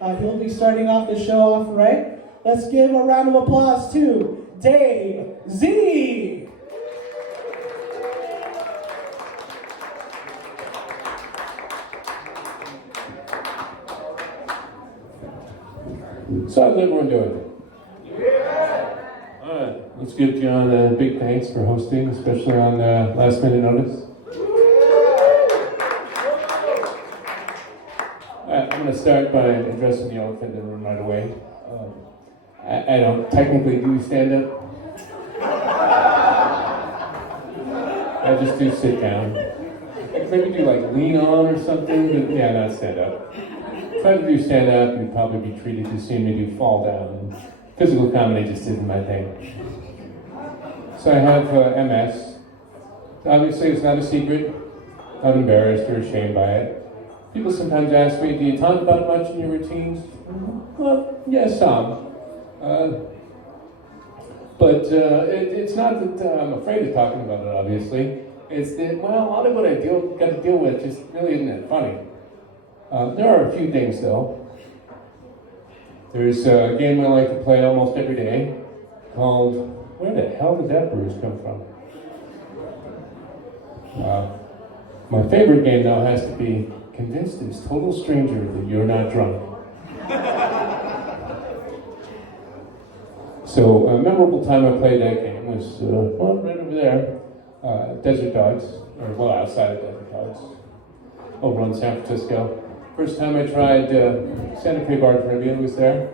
He'll be starting off the show off right. Let's give a round of applause to Dave Z. So how's everyone doing? Yeah! Alright, let's give John a big thanks for hosting, especially on last minute notice. Alright, I'm going to start by addressing the elephant in the room right away. I don't technically do stand-up. I just do sit down. I could maybe do like lean on or something, but yeah, not stand-up. If I tried to do stand-up, you'd probably be treated the same as you fall down. Physical comedy just isn't my thing. So I have MS. Obviously, it's not a secret. Not embarrassed or ashamed by it. People sometimes ask me, do you talk about it much in your routines? Well, yes, some. But it's not that I'm afraid of talking about it, obviously. It's that, well, a lot of what I got to deal with just really isn't that funny. There are a few things, though. There's a game I like to play almost every day called, where the hell did that bruise come from? My favorite game, though, has to be convince this total stranger that you're not drunk. So a memorable time I played that game was, well, right over there, Desert Dogs, or well, outside of Desert Dogs, over in San Francisco. First time I tried Santa Fe Bar Trivia was there,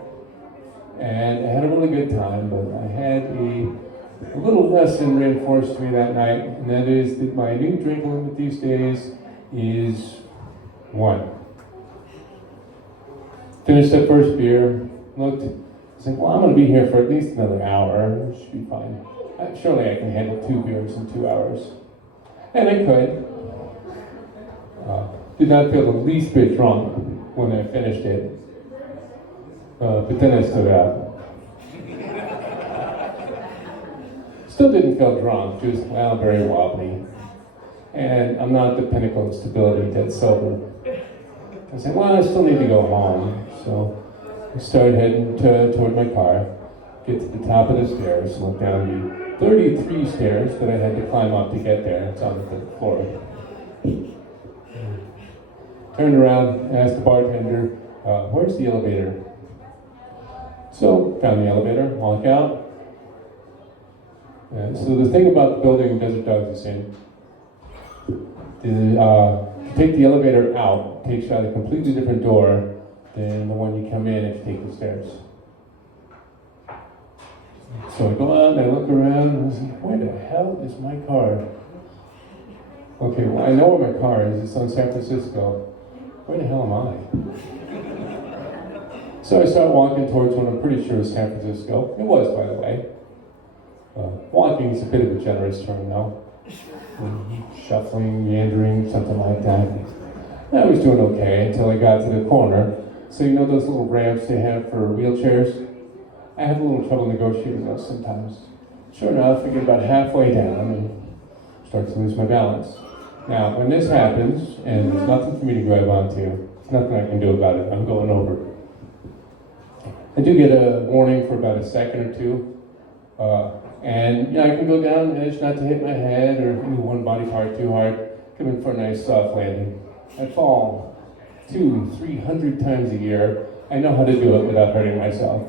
and I had a really good time, but I had a little lesson reinforced to me that night, and that is that my new drink limit these days is 1. Finished that first beer, looked, I was like, well, I'm going to be here for at least another hour, it should be fine. Surely I can handle 2 beers in 2 hours. And I could. Did not feel the least bit drunk when I finished it. But then I stood out. Still didn't feel drunk, just, well, very wobbly. And I'm not the pinnacle of stability dead sober. I said, well, I still need to go home. So I started heading toward my car, get to the top of the stairs, look down the 33 stairs that I had to climb up to get there. It's on the 3rd floor. Turned around, asked the bartender, where's the elevator? So, found the elevator, walk out. So the thing about the building Desert Dogs is in, to take the elevator out takes you out a completely different door than the one you come in if you take the stairs. So I go out and I look around and I was like, where the hell is my car? Okay, well, I know where my car is. It's on San Francisco. Where the hell am I? So I start walking towards what I'm pretty sure is San Francisco. It was, by the way. Walking is a bit of a generous term now. Shuffling, meandering, something like that. I was doing okay until I got to the corner. So you know those little ramps they have for wheelchairs? I have a little trouble negotiating those sometimes. Sure enough, I get about halfway down and start to lose my balance. Now, when this happens, and there's nothing for me to grab onto, there's nothing I can do about it, I'm going over. I do get a warning for about a second or two, and I can go down the edge not to hit my head or any one body part too hard, come in for a nice soft landing. I fall 200-300 times a year. I know how to do it without hurting myself.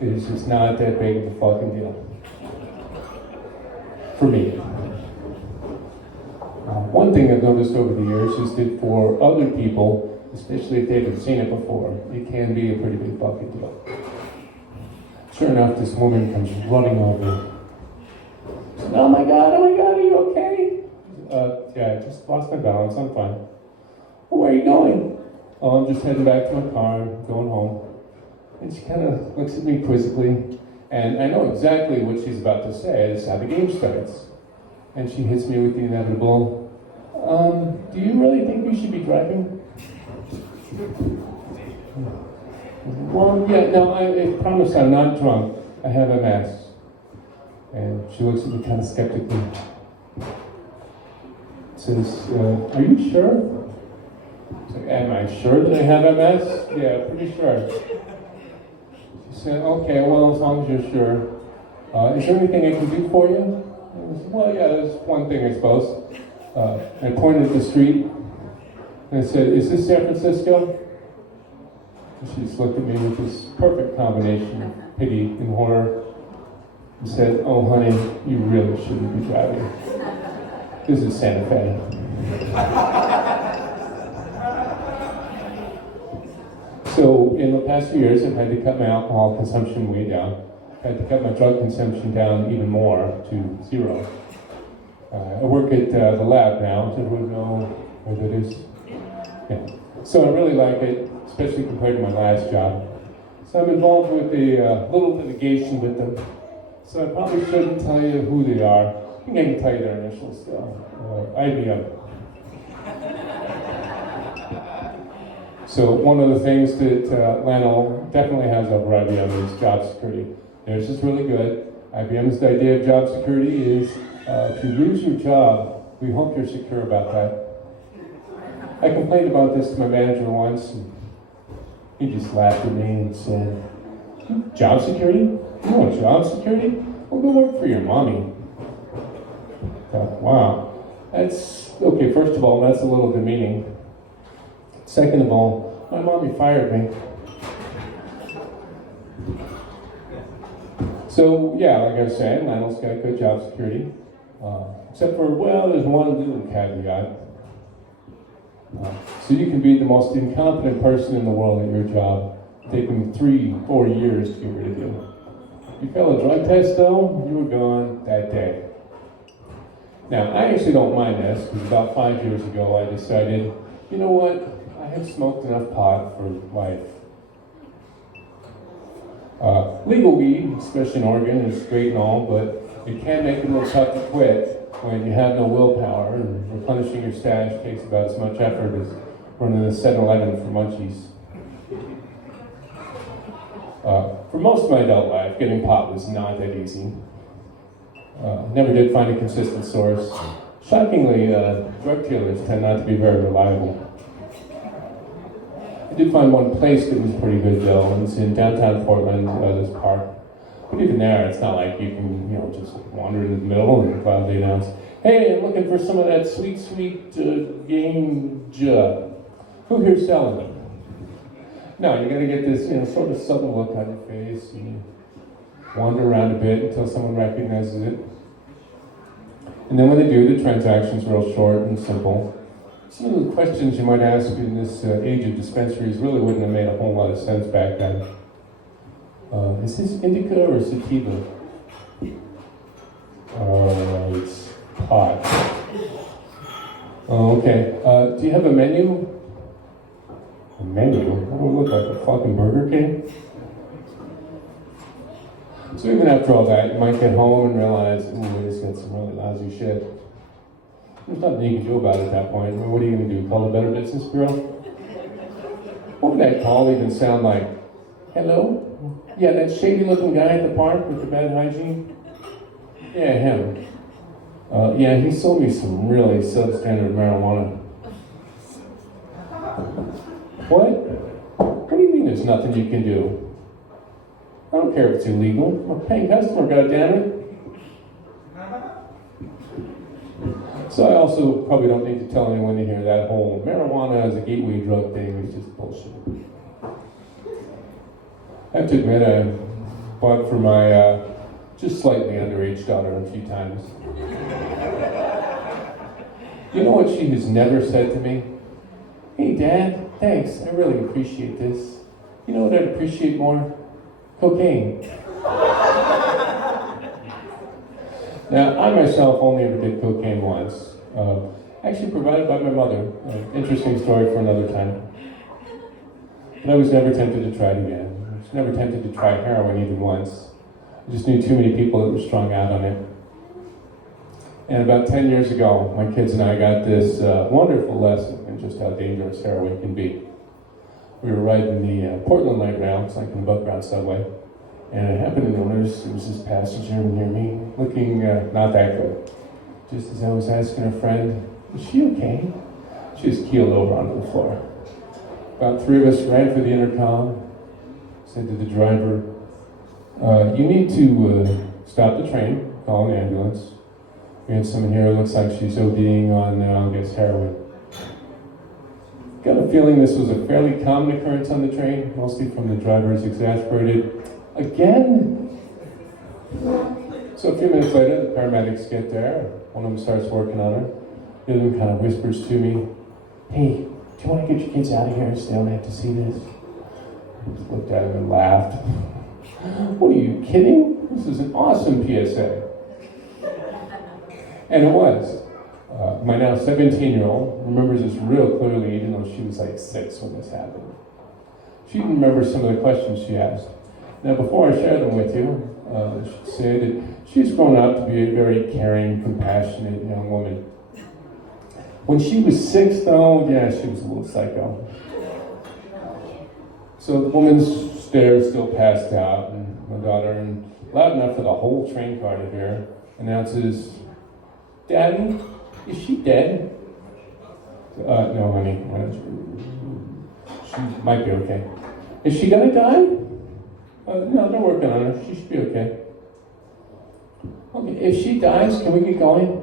It is just not that big of a fucking deal. For me. One thing I've noticed over the years is that for other people, especially if they haven't seen it before, it can be a pretty big fucking deal. Sure enough, this woman comes running over. She said, oh my God, are you okay? Yeah, I just lost my balance, I'm fine. Well, where are you going? Oh, I'm just heading back to my car, going home. And she kind of looks at me quizzically, and I know exactly what she's about to say. It's how the game starts. And she hits me with the inevitable, do you really think we should be driving? Well, yeah, no, I promise I'm not drunk. I have MS. And she looks at me kind of skeptically. Says, are you sure? said, am I sure that I have MS? Yeah, pretty sure. She said, okay, well, as long as you're sure. Is there anything I can do for you? I said, well, yeah, there's one thing, I suppose. I pointed at the street, and I said, is this San Francisco? And she just looked at me with this perfect combination of pity and horror and said, oh, honey, you really shouldn't be driving. This is Santa Fe. So in the past few years, I've had to cut my alcohol consumption way down. I had to cut my drug consumption down even more to 0. I work at the lab now. Does everyone know where that is? Yeah. So I really like it, especially compared to my last job. So I'm involved with a little litigation with them. So I probably shouldn't tell you who they are. I think I can tell you their initials though. IBM. So one of the things that Lionel definitely has over IBM is job security. Theirs is really good. IBM's idea of job security is if you lose your job, we hope you're secure about that. I complained about this to my manager once, and he just laughed at me and said, job security? You want job security? Well, go work for your mommy. I thought, wow, that's, okay, first of all, that's a little demeaning. Second of all, my mommy fired me. So, yeah, like I was saying, Lionel's got good job security. Except for, well, there's one little caveat. So you can be the most incompetent person in the world at your job, taking 3-4 years to get rid of you. You fail a drug test though, you were gone that day. Now, I actually don't mind this, because about 5 years ago I decided, you know what, I have smoked enough pot for life. Legal weed, especially in Oregon, is great and all, but it can make it a little tough to quit when you have no willpower, and replenishing your stash takes about as much effort as running a 7-Eleven for munchies. For most of my adult life, getting pot was not that easy. Never did find a consistent source. Shockingly, drug dealers tend not to be very reliable. I did find one place that was pretty good though. It's in downtown Portland, this park. But even there, it's not like you can, just wander in the middle and proudly announce, hey, I'm looking for some of that sweet, sweet ganja. Who here's selling it? No, you gotta get this, sort of subtle look on your face and wander around a bit until someone recognizes it. And then when they do, the transaction's real short and simple. Some of the questions you might ask in this age of dispensaries really wouldn't have made a whole lot of sense back then. Is this indica or sativa? It's pot. Oh, okay. Do you have a menu? A menu? That would look like a fucking Burger King. So even after all that, you might get home and realize, ooh, this got some really lousy shit. There's nothing you can do about it at that point. I mean, what are you going to do? Call the Better Business Bureau? What would that call even sound like? Hello? Yeah, that shady-looking guy at the park with the bad hygiene? Yeah, him. Yeah, he sold me some really substandard marijuana. What? What do you mean there's nothing you can do? I don't care if it's illegal. I'm a paying customer, goddammit. So I also probably don't need to tell anyone in here that whole marijuana as a gateway drug thing is just bullshit. I have to admit I bought for my just slightly underage daughter a few times. You know what she has never said to me? Hey Dad, thanks, I really appreciate this. You know what I'd appreciate more? Cocaine. Now, I myself only ever did cocaine once. Actually provided by my mother. Interesting story for another time. But I was never tempted to try it again. I was never tempted to try heroin even once. I just knew too many people that were strung out on it. And about 10 years ago, my kids and I got this wonderful lesson in just how dangerous heroin can be. We were riding the Portland Light Rail, it's like an above-ground subway, and I happened to notice there was this passenger near me, looking not that good. Just as I was asking a friend, is she okay? She just keeled over onto the floor. About 3 of us ran for the intercom, said to the driver, you need to stop the train, call an ambulance. We had someone here who looks like she's ODing on, I guess, heroin. Got a feeling this was a fairly common occurrence on the train, mostly from the drivers exasperated. Again? So a few minutes later, the paramedics get there. One of them starts working on her. The other one kind of whispers to me, hey, do you want to get your kids out of here so they don't have to see this? I just looked at him and laughed. What are you kidding? This is an awesome PSA. And it was. My now 17-year-old remembers this real clearly, even though she was like 6 when this happened. She even remembers some of the questions she asked. Now, before I share them with you, I should say that she's grown up to be a very caring, compassionate young woman. When she was 6, though, yeah, she was a little psycho. So the woman's stare still passed out, and my daughter, and loud enough for the whole train car to hear, announces, Daddy, is she dead? No, honey. She might be okay. Is she gonna die? No, they're working on her. She should be okay. Okay, if she dies, can we get going?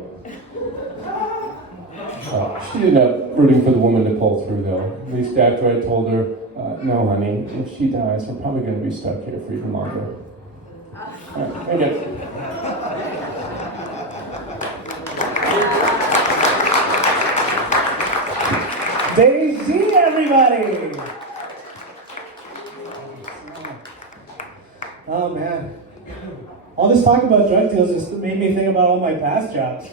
She ended up rooting for the woman to pull through, though. At least after I told her, no, honey, if she dies, we're probably going to be stuck here for even longer. All right, I guess. Daisy, everybody! Oh man. All this talk about drug deals just made me think about all my past jobs.